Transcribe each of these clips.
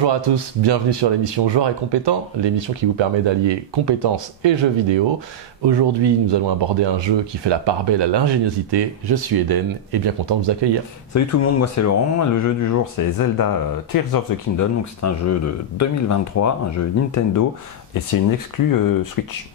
Bonjour à tous, bienvenue sur l'émission Joueurs et Compétents, l'émission qui vous permet d'allier compétences et jeux vidéo. Aujourd'hui, nous allons aborder un jeu qui fait la part belle à l'ingéniosité. Je suis Eden et bien content de vous accueillir. Salut tout le monde, moi c'est Laurent. Le jeu du jour c'est Zelda Tears of the Kingdom. Donc c'est un jeu de 2023, un jeu Nintendo et c'est une exclue Switch.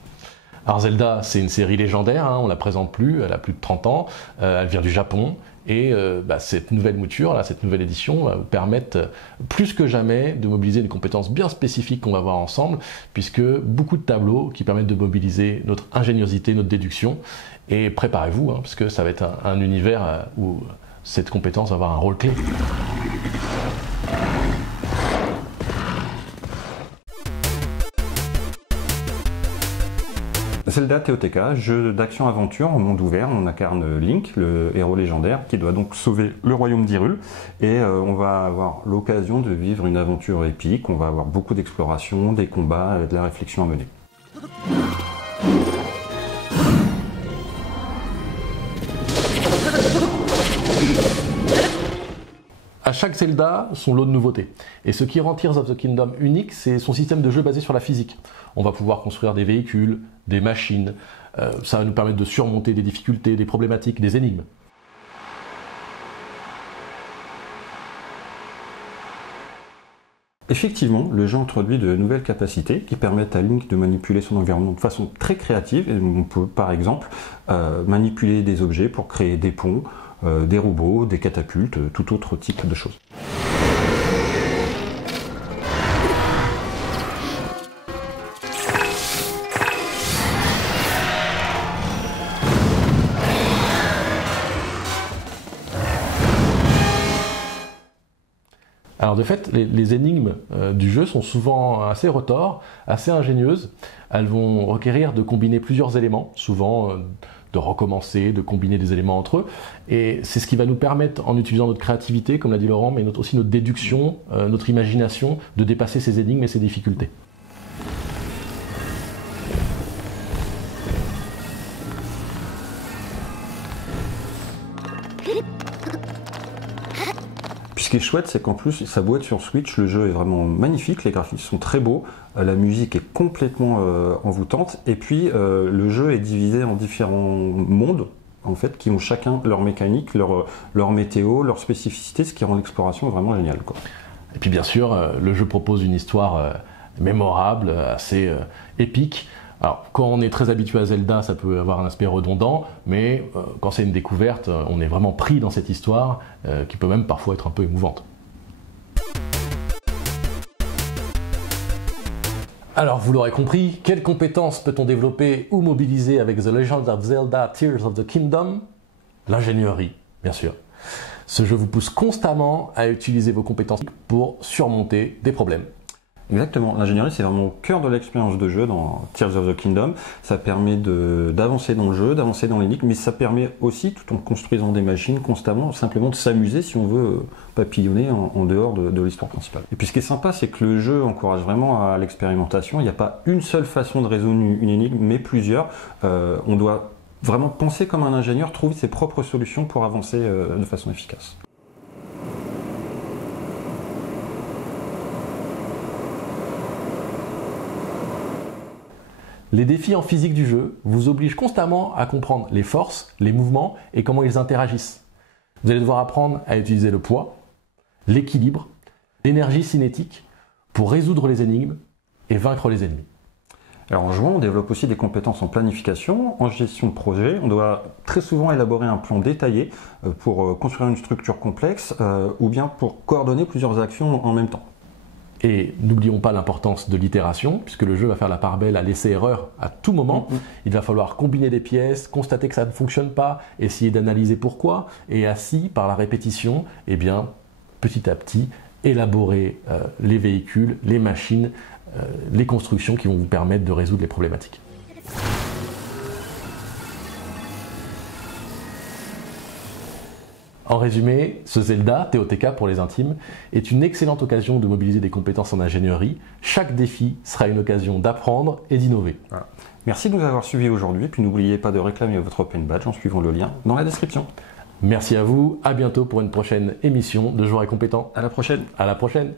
Alors Zelda, c'est une série légendaire, on ne la présente plus, elle a plus de 30 ans, elle vient du Japon. Et cette nouvelle mouture, là, cette nouvelle édition va vous permettre plus que jamais de mobiliser une compétence bien spécifique qu'on va voir ensemble, puisque beaucoup de tableaux qui permettent de mobiliser notre ingéniosité, notre déduction. Et préparez-vous, parce que ça va être un univers où cette compétence va avoir un rôle clé. Zelda TOTK, jeu d'action-aventure en monde ouvert. On incarne Link, le héros légendaire, qui doit donc sauver le royaume d'Hyrule. Et on va avoir l'occasion de vivre une aventure épique. On va avoir beaucoup d'exploration, des combats, de la réflexion à mener. À chaque Zelda, son lot de nouveautés. Et ce qui rend Tears of the Kingdom unique, c'est son système de jeu basé sur la physique. On va pouvoir construire des véhicules, des machines, ça va nous permettre de surmonter des difficultés, des problématiques, des énigmes. Effectivement, le jeu introduit de nouvelles capacités qui permettent à Link de manipuler son environnement de façon très créative. Et on peut par exemple manipuler des objets pour créer des ponts, des robots, des catapultes, tout autre type de choses. Alors de fait, les énigmes du jeu sont souvent assez retors, assez ingénieuses. Elles vont requérir de combiner plusieurs éléments, souvent de recommencer, de combiner des éléments entre eux. Et c'est ce qui va nous permettre, en utilisant notre créativité, comme l'a dit Laurent, mais aussi notre déduction, notre imagination, de dépasser ces énigmes et ces difficultés. Ce qui est chouette, c'est qu'en plus, sa boîte sur Switch, le jeu est vraiment magnifique, les graphismes sont très beaux, la musique est complètement envoûtante, et puis le jeu est divisé en différents mondes, en fait, qui ont chacun leur mécanique, leur météo, leur spécificité, ce qui rend l'exploration vraiment géniale, quoi. Et puis bien sûr, le jeu propose une histoire mémorable, assez épique. Alors, quand on est très habitué à Zelda, ça peut avoir un aspect redondant, mais quand c'est une découverte, on est vraiment pris dans cette histoire, qui peut même parfois être un peu émouvante. Alors, vous l'aurez compris, quelles compétences peut-on développer ou mobiliser avec The Legend of Zelda Tears of the Kingdom? L'ingénierie, bien sûr. Ce jeu vous pousse constamment à utiliser vos compétences pour surmonter des problèmes. Exactement, l'ingénierie c'est vraiment au cœur de l'expérience de jeu dans Tears of the Kingdom. Ça permet d'avancer dans le jeu, d'avancer dans l'énigme, mais ça permet aussi, tout en construisant des machines constamment, simplement de s'amuser si on veut papillonner en dehors de l'histoire principale. Et puis ce qui est sympa, c'est que le jeu encourage vraiment à l'expérimentation. Il n'y a pas une seule façon de résoudre une énigme, mais plusieurs. On doit vraiment penser comme un ingénieur, trouver ses propres solutions pour avancer de façon efficace. Les défis en physique du jeu vous obligent constamment à comprendre les forces, les mouvements et comment ils interagissent. Vous allez devoir apprendre à utiliser le poids, l'équilibre, l'énergie cinétique pour résoudre les énigmes et vaincre les ennemis. Alors en jouant, on développe aussi des compétences en planification, en gestion de projet. On doit très souvent élaborer un plan détaillé pour construire une structure complexe ou bien pour coordonner plusieurs actions en même temps. Et n'oublions pas l'importance de l'itération, puisque le jeu va faire la part belle à l'essai-erreur à tout moment. Il va falloir combiner des pièces, constater que ça ne fonctionne pas, essayer d'analyser pourquoi, et ainsi, par la répétition, eh bien, petit à petit, élaborer les véhicules, les machines, les constructions qui vont vous permettre de résoudre les problématiques. En résumé, ce Zelda, TOTK pour les intimes, est une excellente occasion de mobiliser des compétences en ingénierie. Chaque défi sera une occasion d'apprendre et d'innover. Voilà. Merci de nous avoir suivis aujourd'hui, puis n'oubliez pas de réclamer votre Open Badge en suivant le lien dans la description. Merci à vous, à bientôt pour une prochaine émission de Joueurs et Compétents. À la prochaine. À la prochaine.